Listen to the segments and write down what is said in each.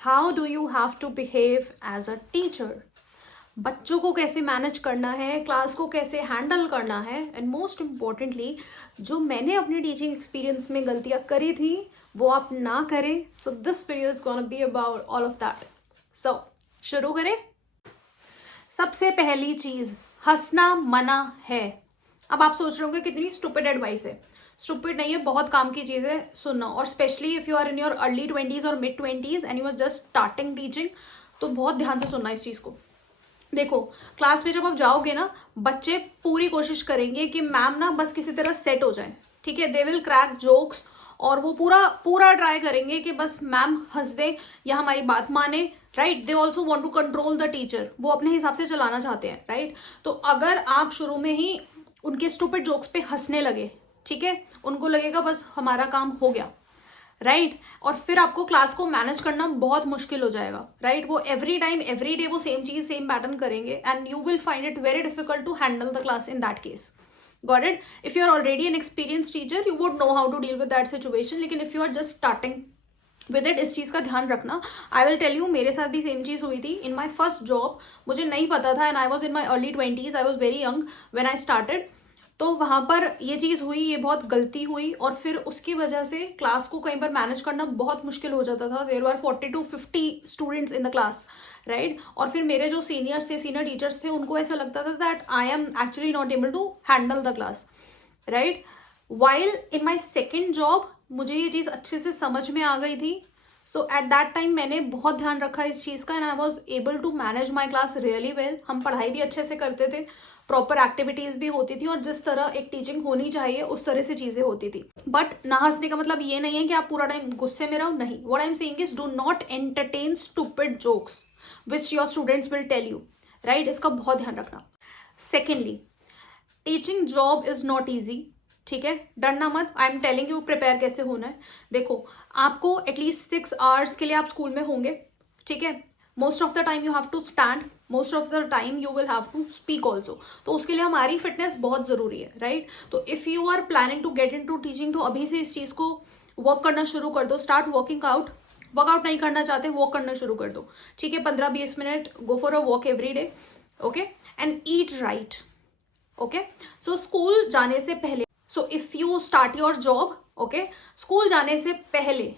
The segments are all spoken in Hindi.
How do you have to behave as a teacher. बच्चों को कैसे मैनेज करना है, क्लास को कैसे हैंडल करना है, एंड मोस्ट इम्पॉर्टेंटली जो मैंने अपने टीचिंग एक्सपीरियंस में गलतियाँ करी थी वो आप ना करें। So this video is gonna be about all of that. So शुरू करें। सबसे पहली चीज़, हंसना मना है। अब आप सोच रहे होंगे कितनी स्टूपिड एडवाइस है। स्टूपिड नहीं है, बहुत काम की चीज़ है सुनना, और specially if you are in your early 20s और mid 20s and you are just starting teaching, तो बहुत ध्यान से सुनना इस चीज़ को। देखो, क्लास में जब आप जाओगे ना, बच्चे पूरी कोशिश करेंगे कि मैम ना बस किसी तरह सेट हो जाए, ठीक है। दे विल क्रैक जोक्स, और वो पूरा पूरा ट्राई करेंगे कि बस मैम हंस दे या हमारी बात माने, right. They also want to control the teacher, वो अपने हिसाब से चलाना चाहते हैं, राइट। तो अगर आप शुरू में ही उनके स्टूपिड जोक्स पे हंसने लगे, ठीक है, उनको लगेगा बस हमारा काम हो गया, राइट। और फिर आपको क्लास को मैनेज करना बहुत मुश्किल हो जाएगा, राइट। वो एवरी टाइम एवरी डे वो सेम चीज सेम पैटर्न करेंगे and you will find it very difficult to handle the class in that case. Got it. If you are already an experience teacher you would know how to deal with that situation, लेकिन if you are just starting with it, इस चीज़ का ध्यान रखना। आई विल टेल यू, मेरे साथ भी सेम चीज़ हुई थी इन माई फर्स्ट जॉब। मुझे नहीं पता था and I was in my early 20s, I was very young when I started. तो वहाँ पर ये चीज़ हुई, ये बहुत गलती हुई, और फिर उसकी वजह से क्लास को कई बार मैनेज करना बहुत मुश्किल हो जाता था। There were 40 to 50 students in the class, right. और फिर मेरे जो सीनियर्स थे, सीनियर टीचर्स थे, उनको ऐसा लगता था that I am actually not able to handle the class, right. While in my second job मुझे ये चीज़ अच्छे से समझ में आ गई थी। सो एट दैट टाइम मैंने बहुत ध्यान रखा इस चीज़ का and I was able to manage my class really well. हम पढ़ाई भी अच्छे से करते थे, प्रॉपर एक्टिविटीज़ भी होती थी, और जिस तरह एक टीचिंग होनी चाहिए उस तरह से चीज़ें होती थी। बट ना हंसने का मतलब ये नहीं है कि आप पूरा टाइम गुस्से में रहो, नहीं। What I am saying is do not entertain stupid jokes which your students will tell you, right. इसका बहुत ध्यान रखना। Secondly, teaching job is not easy, ठीक है। डरना मत, I am telling you prepare कैसे होना है। देखो, आपको एटलीस्ट 6 आवर्स के लिए आप स्कूल में होंगे, ठीक है। Most of the time you have to stand, most of the time you will have to speak also. तो उसके लिए हमारी फिटनेस बहुत ज़रूरी है, राइट। तो if you are planning to get in to teaching, तो अभी से इस चीज़ को वर्क करना शुरू कर दो। Start working out. वर्कआउट नहीं करना चाहते, वॉक करना शुरू कर दो, ठीक है। 15-20 minute go for a walk every day, okay. And eat right, okay. So school जाने से पहले, so if you start your job, okay, school जाने से पहले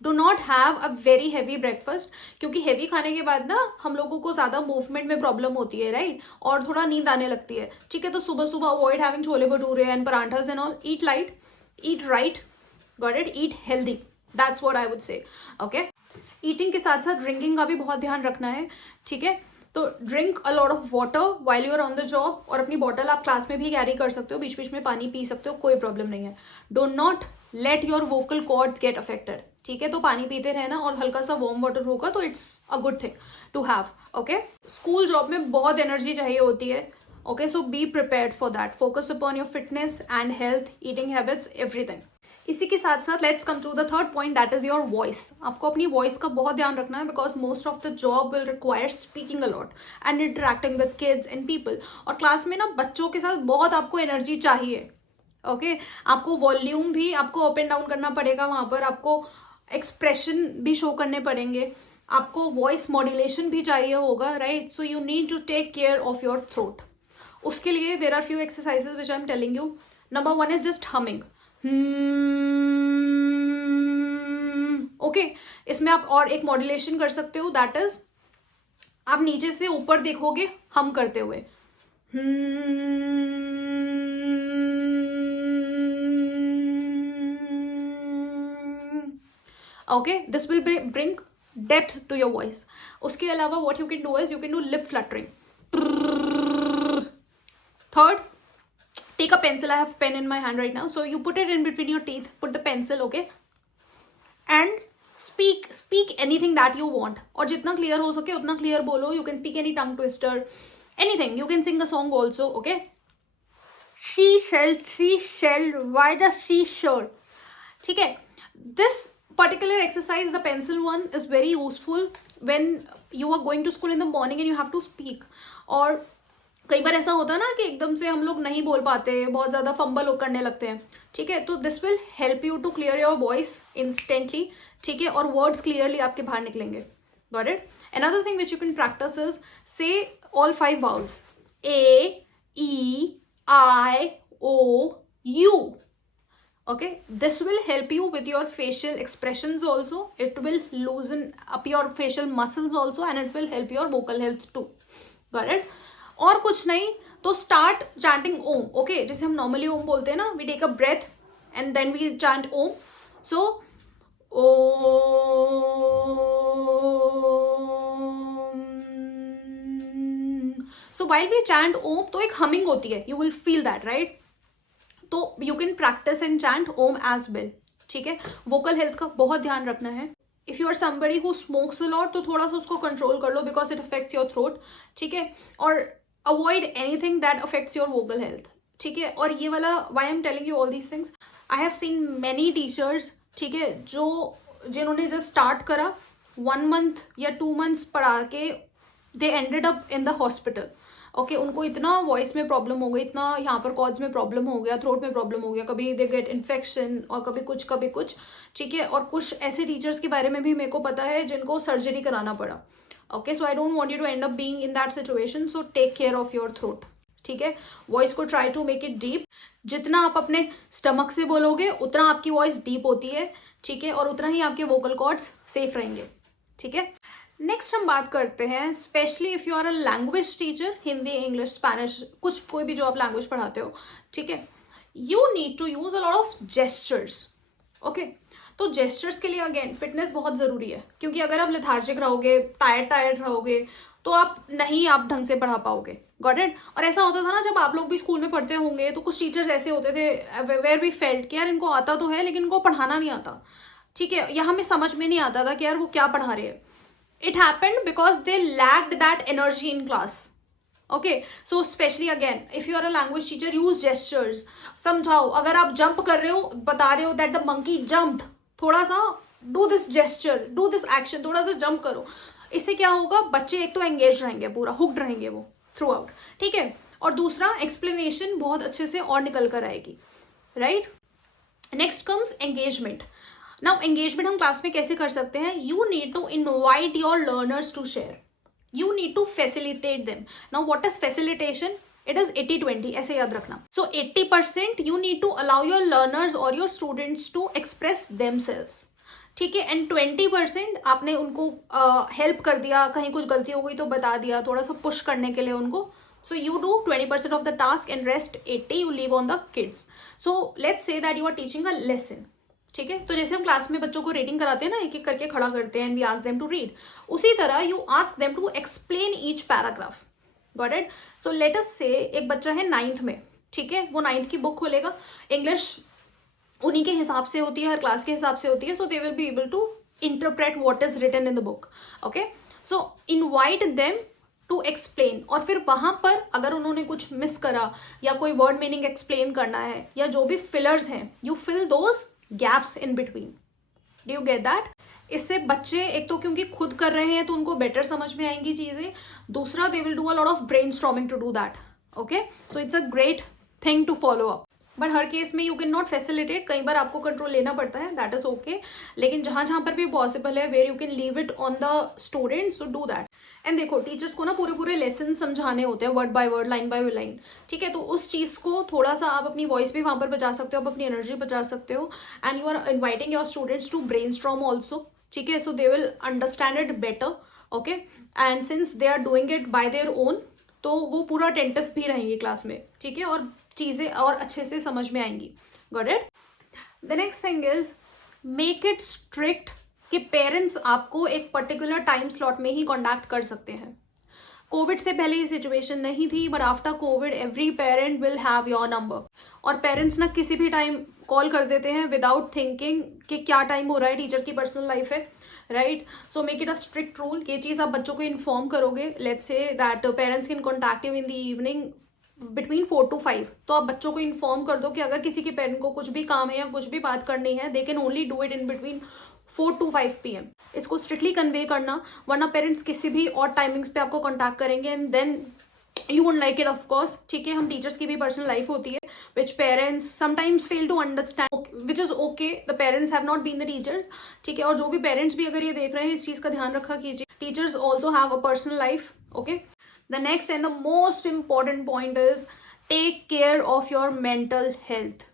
do not have a very heavy breakfast, क्योंकि हैवी खाने के बाद ना हम लोगों को ज़्यादा मूवमेंट में प्रॉब्लम होती है, राइट, और थोड़ा नींद आने लगती है, ठीक है। तो सुबह सुबह avoid having chole bhature and parathas and all. Eat light, eat right, got it, eat healthy, that's what I would say, okay. Eating के साथ साथ ड्रिंकिंग का भी बहुत ध्यान रखना है, ठीक है। तो drink a lot of water while you are on the job, और अपनी बॉटल आप क्लास में भी कैरी कर सकते हो, बीच बीच में पानी पी सकते हो, कोई प्रॉब्लम नहीं है। Do not let your vocal cords get affected, ठीक है। तो पानी पीते रहना, और हल्का सा वार्म वाटर होगा तो it's a good thing to have, okay. School job में बहुत एनर्जी चाहिए होती है, okay. So be prepared for that. Focus upon your fitness and health, eating habits, everything. इसी के साथ साथ let's come to the third point, that is your voice. आपको अपनी वॉइस का बहुत ध्यान रखना है, because most of the job will require speaking a lot and interacting with kids and people. और क्लास में ना बच्चों के साथ बहुत आपको एनर्जी चाहिए, ओके। आपको वॉल्यूम भी आपको अप एंड डाउन करना पड़ेगा, वहाँ पर आपको एक्सप्रेशन भी शो करने पड़ेंगे, आपको वॉइस मॉड्यूलेशन भी चाहिए होगा, right. So you need to take care of your throat. उसके लिए there are few exercises which I am telling you. Number 1 is just humming, okay. इसमें आप और एक मॉड्यूलेशन कर सकते हो, दैट इज आप नीचे से ऊपर देखोगे हम करते हुए, okay. This will bring depth to your voice. उसके अलावा what you can do is you can do lip fluttering. Third, take a pencil. I have pen in my hand right now, so you put it in between your teeth, put the pencil, okay, and speak anything that you want, और जितना clear हो सके उतना clear बोलो. You can speak any tongue twister, anything. You can sing a song also, okay. She shall, why the seashore, ठीक है. This particular exercise, the pencil one, is very useful when you are going to school in the morning and you have to speak. और कई बार ऐसा होता है ना कि एकदम से हम लोग नहीं बोल पाते, बहुत ज़्यादा फंबल करने लगते हैं, ठीक है. तो this will help you to clear your voice instantly, ठीक है, और वर्ड्स क्लियरली आपके बाहर निकलेंगे. Got it? Another thing which you can practice is say all 5 vowels. A, E, I, O, U. Okay, this will help you with your facial expressions also. It will loosen up your facial muscles also, and it will help your vocal health too. Got it? और कुछ नहीं तो start chanting Om. Okay, जैसे हम normally Om बोलते हैं ना, we take a breath and then we chant Om. So Om. So while we chant Om, तो एक humming होती है. You will feel that, right? तो you can practice and chant Om as well. ठीक है, वोकल हेल्थ का बहुत ध्यान रखना है. If you are somebody who smokes a lot तो थोड़ा सा उसको कंट्रोल कर लो because it affects your throat. ठीक है, और avoid anything that affects your vocal health. ठीक है, और ये वाला why I am telling you all these things, I have seen many teachers, ठीक है, जिन्होंने जस्ट स्टार्ट करा 1 month या 2 months पढ़ा के they ended up in the hospital. Okay, उनको इतना वॉइस में प्रॉब्लम हो गई, इतना यहाँ पर कॉर्ड्स में प्रॉब्लम हो गया, थ्रोट में प्रॉब्लम हो गया, कभी दे गेट इन्फेक्शन और कभी कुछ. ठीक है, और कुछ ऐसे टीचर्स के बारे में भी मेरे को पता है जिनको सर्जरी कराना पड़ा. Okay, so I don't want you to end up being in that situation. So take care of your throat. ठीक है, वॉइस को try to make it deep. जितना आप अपने स्टमक से बोलोगे उतना आपकी वॉइस डीप होती है. ठीक है, और उतना ही आपके वोकल कॉर्ड्स सेफ रहेंगे. ठीक है, नेक्स्ट हम बात करते हैं specially if you are a language teacher, Hindi, English, Spanish, कुछ कोई भी जो आप लैंग्वेज पढ़ाते हो. ठीक है, you need to use a lot of gestures. Okay, तो जेस्चर्स के लिए अगेन फिटनेस बहुत ज़रूरी है, क्योंकि अगर आप लेथार्जिक रहोगे, टायर्ड रहोगे, तो आप ढंग से पढ़ा पाओगे. Got it? और ऐसा होता था ना जब आप लोग भी स्कूल में पढ़ते होंगे, तो कुछ टीचर्स ऐसे होते थे वेयर वी फेल्ट कि यार इनको आता तो है लेकिन इनको पढ़ाना नहीं आता. ठीक है, या हमें समझ में नहीं आता था कि यार वो क्या पढ़ा रहे हैं. It happened because they lacked that energy in class. Okay, so especially again, if you are a language teacher, use gestures. समझाओ, अगर आप जंप कर रहे हो, बता रहे हो that the monkey jumped, थोड़ा सा do this gesture, do this action, थोड़ा सा जंप करो. इससे क्या होगा, बच्चे एक तो एंगेज रहेंगे, पूरा हुक्ड रहेंगे वो थ्रू आउट. ठीक है, और दूसरा एक्सप्लेनेशन बहुत अच्छे से और निकल कर आएगी. Right, next comes engagement. Now engagement हम क्लास में कैसे कर सकते हैं? You need to invite your learners to share. You need to facilitate them. Now what is facilitation? It is 80-20, ऐसे याद रखना. So 80% you need to allow your learners और your students to express themselves. ठीक है, एंड 20% आपने उनको हेल्प कर दिया, कहीं कुछ गलती हो गई तो बता दिया, थोड़ा सा पुश करने के लिए उनको. So you do 20% of the task and rest 80 you leave on the kids. So let's say that you are teaching a lesson. ठीक है, तो जैसे हम क्लास में बच्चों को रीडिंग कराते हैं ना, एक एक करके खड़ा करते हैं and we ask them to read, उसी तरह you ask them to explain each paragraph. Got it? So let us say एक बच्चा है 9th में. ठीक है, वो 9th की बुक खोलेगा. इंग्लिश उन्हीं के हिसाब से होती है, हर क्लास के हिसाब से होती है. So they will be able to interpret what is written in the book. Okay, so invite them to explain. और फिर वहां पर अगर उन्होंने कुछ मिस करा या कोई वर्ड मीनिंग एक्सप्लेन करना है या जो भी फिलर्स हैं, you fill those gaps in between. Do you get that? इससे बच्चे एक तो क्योंकि खुद कर रहे हैं तो उनको बेटर समझ में आएंगी चीज़ें. दूसरा, they will do a lot of brainstorming to do that. Okay, so it's a great thing to follow up. But हर केस में यू कैन नॉट फैसिलिटेट. कई बार आपको कंट्रोल लेना पड़ता है, दैट इज ओके. लेकिन जहाँ जहाँ पर भी पॉसिबल है, where you can leave it on the students, so do that. And देखो, टीचर्स को ना पूरे लेसन समझाने होते हैं, word by word, line by line. ठीक है, तो उस चीज़ को थोड़ा सा आप अपनी वॉइस भी वहाँ पर बचा सकते हो, आप अपनी एनर्जी बचा सकते हो. And you are inviting your students to brainstorm also. ठीक है, so they will understand it better. Okay, and since they are doing it by their own, तो वो पूरा अटेंटिव भी रहेंगे क्लास में. ठीक है, और चीज़ें और अच्छे से समझ में आएंगी. Got it? The next thing is make it strict कि पेरेंट्स आपको एक पर्टिकुलर टाइम स्लॉट में ही कॉन्टैक्ट कर सकते हैं. कोविड से पहले ये सिचुएशन नहीं थी, but after Covid every parent will have your number. और पेरेंट्स ना किसी भी टाइम कॉल कर देते हैं विदाउट थिंकिंग कि क्या टाइम हो रहा है, टीचर की पर्सनल लाइफ है. Right, so make it a strict rule. ये चीज़ आप बच्चों को इन्फॉर्म करोगे. Let's say that parents can contact you in the evening between 4 to 5. तो आप बच्चों को इन्फॉर्म कर दो कि अगर किसी के पेरेंट को कुछ भी काम है या कुछ भी बात करनी है, they can only do it in between 4 to 5 PM. इसको स्ट्रिक्टली कन्वे करना, वरना पेरेंट्स किसी भी और टाइमिंग्स पे आपको कॉन्टैक्ट करेंगे and then you won't like it of course. ठीक है, हम टीचर्स की भी पर्सनल लाइफ होती है, which parents sometimes fail to understand, which is okay, the parents have not been the teachers, ठीक है. और जो भी parents भी अगर ये देख रहे हैं, इस चीज़ का ध्यान रखा कीजिए. Teachers also have a personal life, okay. The next and the most important point is take care of your mental health.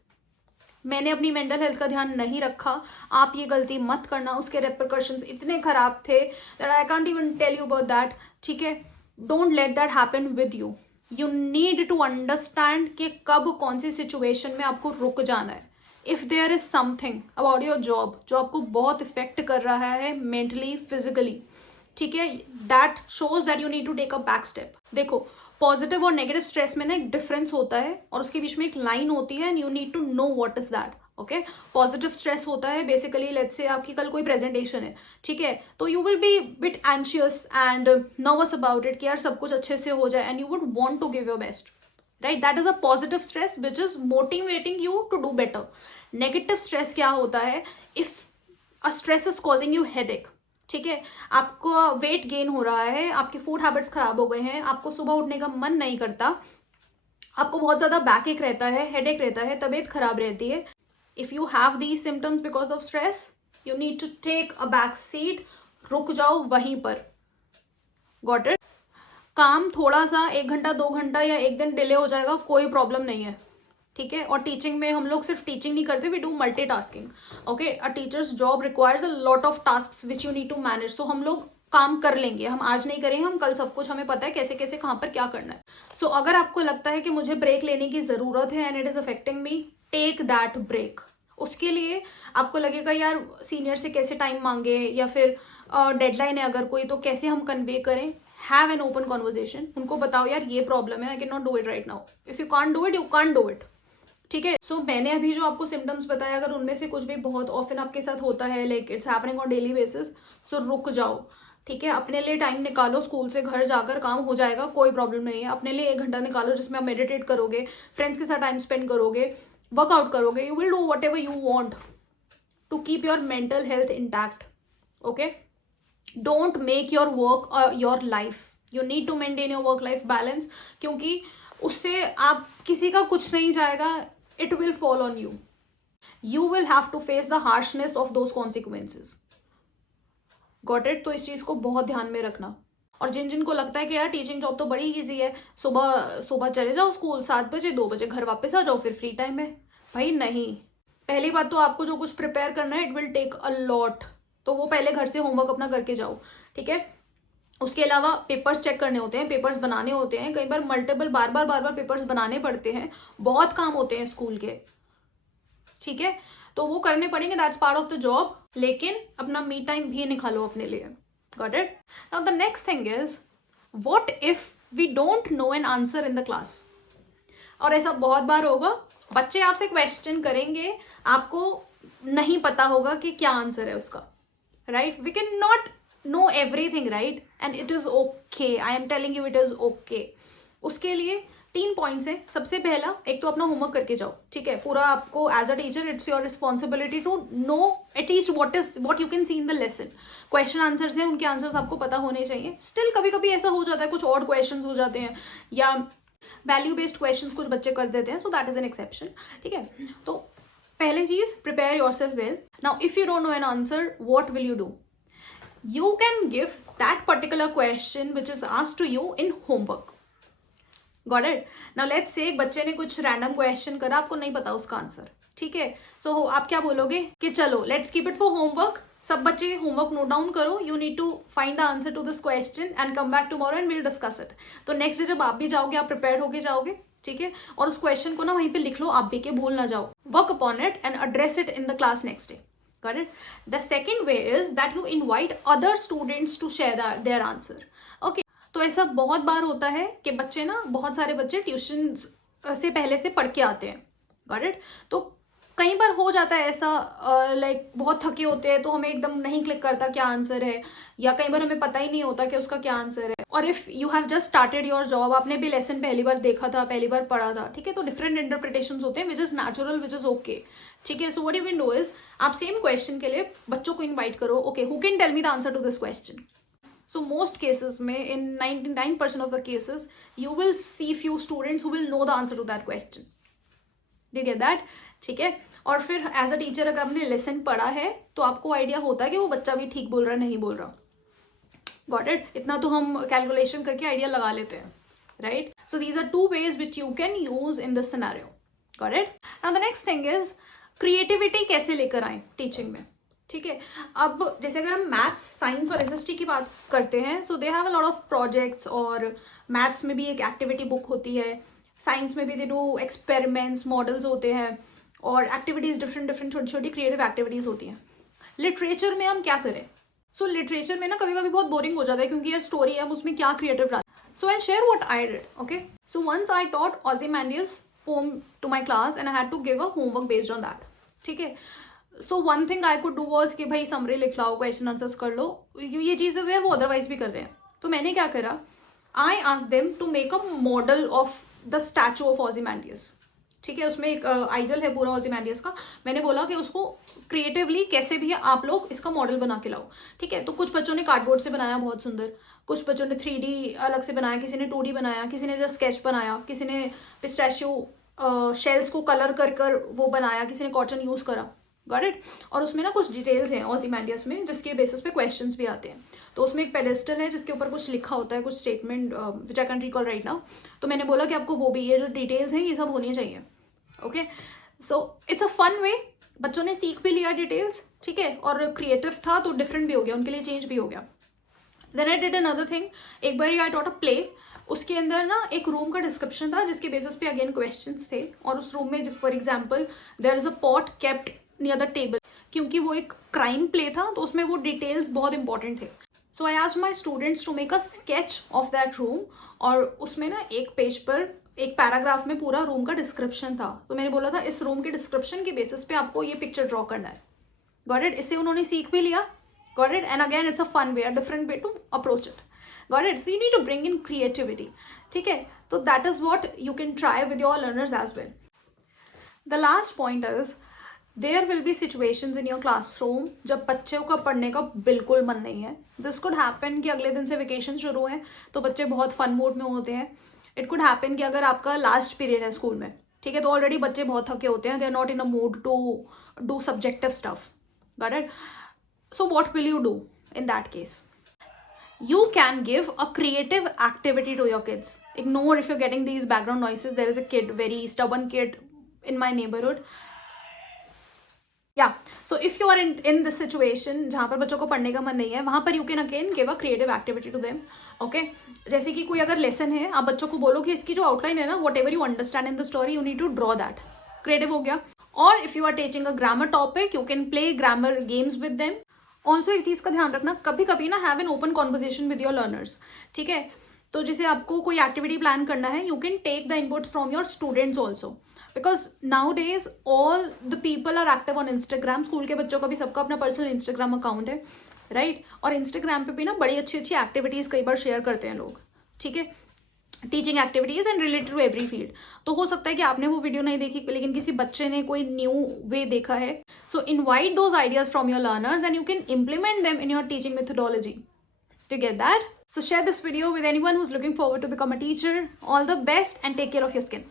मैंने अपनी मेंटल हेल्थ का ध्यान नहीं रखा, आप ये गलती मत करना. उसके रेपरकशंस इतने खराब थे that I can't even tell you about that, ठीक है. Don't let that happen with you. You need to understand कि कब कौन सी सिचुएशन में आपको रुक जाना है. If there is something about your job जो आपको बहुत इफेक्ट कर रहा है मेंटली, फिजिकली, ठीक है, that shows that you need to take a back step. देखो, पॉजिटिव और नेगेटिव स्ट्रेस में ना एक डिफरेंस होता है और उसके बीच में एक लाइन होती है and you need to know what is that. Okay, positive stress होता है बेसिकली, लेट्स से आपकी कल कोई प्रेजेंटेशन है, ठीक है, तो you will be bit anxious and nervous about it कि यार सब कुछ अच्छे से हो जाए and you would want to give your best, right. That is a positive stress which is motivating you to do better. Negative stress क्या होता है? If a stress is causing you headache, ठीक है, आपको वेट गेन हो रहा है, आपके फूड हैबिट्स खराब हो गए हैं, आपको सुबह उठने का मन नहीं करता, आपको बहुत ज़्यादा बैक एक रहता है, हेडेक रहता है, तबीयत खराब रहती है. If you have these symptoms because of stress, you need to take a back seat. रुक जाओ वहीं पर. Got it? काम थोड़ा सा 1 घंटा 2 घंटा या 1 दिन डिले हो जाएगा, कोई प्रॉब्लम नहीं है, ठीक है. और टीचिंग में हम लोग सिर्फ टीचिंग नहीं करते, we do multitasking. Okay, a teacher's job requires a lot of tasks which you need to manage. So हम लोग काम कर लेंगे, हम आज नहीं करेंगे, हम कल सब कुछ हमें पता है कैसे कैसे कहाँ पर क्या करना है. सो अगर आपको लगता है कि मुझे ब्रेक लेने की ज़रूरत है and it is affecting me, take that break. उसके लिए आपको लगेगा यार सीनियर से कैसे टाइम मांगे या फिर डेडलाइन है अगर कोई, तो कैसे हम कन्वे करें. Have an open conversation. उनको बताओ यार ये प्रॉब्लम है, I can not do it right now. If you can't do it, you can't do it, ठीक है. सो मैंने अभी जो आपको सिम्टम्स बताया, अगर उनमें से कुछ भी बहुत ऑफन आपके साथ होता है, like it's happening on daily basis, so रुक जाओ, ठीक है. अपने लिए टाइम निकालो, स्कूल से घर जाकर काम हो जाएगा, कोई प्रॉब्लम नहीं है. अपने लिए 1 घंटा निकालो जिसमें आप मेडिटेट करोगे, फ्रेंड्स के साथ टाइम स्पेंड करोगे, वर्कआउट करोगे. You will do whatever you want to keep your mental health intact. Okay, don't make your work your life. You need to maintain your work life balance, क्योंकि उससे आप किसी का कुछ नहीं जाएगा. It will fall on you. You will have to face the harshness of those consequences. Got it? तो इस चीज़ को बहुत ध्यान में रखना. और जिन जिन को लगता है कि यार टीचिंग जॉब तो बड़ी इजी है, सुबह सुबह चले जाओ स्कूल 7 बजे, 2 बजे घर वापस आ जाओ, फिर फ्री टाइम है. भाई नहीं. पहली बात तो आपको जो कुछ प्रिपेयर करना है, it will take a lot. तो वो पहले घर से होमवर्क अपना करके जाओ, ठीक है. उसके अलावा पेपर्स चेक करने होते हैं, पेपर्स बनाने होते हैं, कई बार मल्टीपल बार बार पेपर्स बनाने पड़ते हैं, बहुत काम होते हैं स्कूल के, ठीक है. तो वो करने पड़ेंगे, that's part of the job. लेकिन अपना मी टाइम भी निकालो अपने लिए. Got it? Now the next thing is, what if we don't know an answer in the class. और ऐसा बहुत बार होगा, बच्चे आपसे क्वेश्चन करेंगे, आपको नहीं पता होगा कि क्या आंसर है उसका, right. We can not know everything, right? And it is okay. I am telling you it is okay. उसके लिए 3 पॉइंट्स हैं. सबसे पहला, एक तो अपना होमवर्क करके जाओ, ठीक है. पूरा आपको as a teacher it's your responsibility to know at least what you can see in the lesson. Question answers हैं, उनके आंसर्स आपको पता होने चाहिए. स्टिल कभी कभी ऐसा हो जाता है, कुछ ऑड क्वेश्चन हो जाते हैं या वैल्यू बेस्ड क्वेश्चन कुछ बच्चे कर देते हैं, so that is an exception, ठीक है. तो पहली चीज, prepare your self well. Now if you don't know an answer, what will you do? You can give that particular question which is asked to you in homework. Got it? Now let's say एक बच्चे ने कुछ random question करा, आपको नहीं पता उसका आंसर, ठीक है. So आप क्या बोलोगे कि चलो let's keep it for homework. सब बच्चे होमवर्क नोट डाउन करो, you need to find the answer to this question and come back tomorrow and will discuss it. तो नेक्स्ट डे जब आप भी जाओगे, आप प्रिपेयर होके जाओगे, ठीक है. और उस क्वेश्चन को ना वहीं पे लिख लो, आप भी के भूल ना जाओ. Work upon it and address it in the class next day. Got it? The second way is that you invite other students to share their answer. Okay. तो ऐसा बहुत बार होता है कि बच्चे ना, बहुत सारे बच्चे ट्यूशन से पहले से पढ़ के आते हैं. Got it? तो कई बार हो जाता है ऐसा, लाइक बहुत थके होते हैं तो हमें एकदम नहीं क्लिक करता क्या आंसर है, या कई बार हमें पता ही नहीं होता कि उसका क्या आंसर है. और if you have just started your job, आपने भी लेसन पहली बार देखा था, पहली बार पढ़ा था, ठीक है, तो डिफरेंट इंटरप्रिटेशन होते हैं, which is natural, which is okay, ठीक है. So what you can do is, आप सेम क्वेश्चन के लिए बच्चों को इन्वाइट करो. Okay, who can tell me the answer to this question. So most cases में, in 99% of the cases, you will see few students who will know the answer to that question. Do get that? ठीक है, और फिर एज अ टीचर अगर आपने लेसन पढ़ा है तो आपको आइडिया होता है कि वो बच्चा भी ठीक बोल रहा है नहीं बोल रहा. Got it? इतना तो हम कैलकुलेशन करके आइडिया लगा लेते हैं, right? So these are two ways which you can use in this scenario. Got it? Now the next thing is creativity कैसे लेकर आए टीचिंग में. ठीक है, अब जैसे अगर हम मैथ्स, साइंस और एसएसटी की बात करते हैं, so they have a lot of projects, और मैथ्स में भी एक एक्टिविटी बुक होती है, साइंस में भी दे डू एक्सपेरिमेंट्स, मॉडल्स होते हैं, और एक्टिविटीज़ डिफरेंट डिफरेंट छोटी छोटी क्रिएटिव एक्टिविटीज़ होती हैं. लिटरेचर में हम क्या करें? सो लिटरेचर में ना कभी कभी बहुत बोरिंग हो जाता है, क्योंकि यार स्टोरी है, हम उसमें क्या क्रिएटिव डाल. So I share what I did. Okay, so once I taught Ozymandias poem to my class and I had to give a homework based on that. ठीक है, so one thing I could do was कि भाई समरी लिख लाओ, क्वेश्चन आंसर्स कर लो, ये चीज़ें है वो अदरवाइज भी कर रहे हैं. तो मैंने क्या करा, I asked them to make a model of the statue of Ozymandias. ठीक है, उसमें एक आइडल है पूरा ओzymandias का. मैंने बोला कि उसको क्रिएटिवली कैसे भी आप लोग इसका मॉडल बना के लाओ. ठीक है, तो कुछ बच्चों ने कार्डबोर्ड से बनाया बहुत सुंदर, कुछ बच्चों ने 3D अलग से बनाया, किसी ने 2D बनाया, किसी ने जस्ट स्केच बनाया, किसी ने पिस्टैशियो शेल्स को कलर कर कर वो बनाया, किसी ने कॉटन यूज़ करा. Got it? और उसमें ना कुछ डिटेल्स हैं ओzymandias में जिसके बेसिस पे क्वेश्चंस भी आते हैं. तो उसमें एक पेडेस्टल है जिसके ऊपर कुछ लिखा होता है, कुछ statement which I can recall right now. तो मैंने बोला कि आपको वो भी, ये जो डिटेल्स हैं ये सब होनी चाहिए. Okay, so it's a fun way. बच्चों ने सीख भी लिया डिटेल्स, ठीक है, और क्रिएटिव था तो डिफरेंट भी हो गया, उनके लिए चेंज भी हो गया. Then I did another thing. एक बार आई टॉट अ प्ले. उसके अंदर ना एक रूम का डिस्क्रिप्शन था जिसके बेसिस पे अगेन क्वेश्चंस थे, और उस रूम में for example there is a pot kept near the table. क्योंकि वो एक क्राइम प्ले था तो उसमें वो डिटेल्स बहुत इंपॉर्टेंट थे. So I asked my students to make a sketch of that room, और उसमें ना एक पेज पर एक पैराग्राफ में पूरा रूम का डिस्क्रिप्शन था. तो मैंने बोला था इस रूम के डिस्क्रिप्शन के बेसिस पे आपको ये पिक्चर ड्रॉ करना है. Got it? इससे उन्होंने सीख भी लिया. Got it? And again it's a fun way, a different way to approach it. Got it? So you need to bring in creativity. ठीक है, तो that is what you can try with your learners as well. The last point is there will be situations in your classroom जब बच्चों का पढ़ने का बिल्कुल मन नहीं है. दिस कुड हैपन कि अगले दिन से वेकेशन शुरू है तो बच्चे बहुत फन मूड में होते हैं. इट कुड हैपन कि अगर आपका लास्ट पीरियड है स्कूल में, ठीक है, तो ऑलरेडी बच्चे बहुत थके होते हैं, they are not in a mood to do subjective stuff. Got it? So what will you do in that case? You can give a creative activity to your kids. Ignore if you're getting these background noises. There is a kid, very stubborn kid in my neighborhood. Yeah, so if you are in this situation जहाँ पर बच्चों को पढ़ने का मन नहीं है, वहाँ पर you can again give a creative activity to them. Okay, जैसे कि कोई अगर लेसन है, आप बच्चों को बोलो कि इसकी जो आउटलाइन है ना, whatever you understand in the story, you need to draw that. Creative हो गया. और if you are teaching a grammar topic, you can play grammar games with them. Also एक चीज़ का ध्यान रखना, कभी कभी ना have an open conversation with your learners. ठीक है, तो जैसे आपको कोई एक्टिविटी प्लान करना है, you can take the inputs from your students also, because nowadays all the people are active on Instagram. School के बच्चों का भी सबका अपना पर्सनल इंस्टाग्राम अकाउंट है, राइट? और इंस्टाग्राम पे भी ना बड़ी अच्छी अच्छी एक्टिविटीज़ कई बार शेयर करते हैं लोग. ठीक है, teaching activities and related to every field. तो हो सकता है कि आपने वो वीडियो नहीं देखी लेकिन किसी बच्चे ने कोई न्यू वे देखा है. So invite those ideas from your learners and you can implement them in your teaching methodology. To get that, so share this video with anyone who is looking forward to become a teacher. All the best and take care of your skin.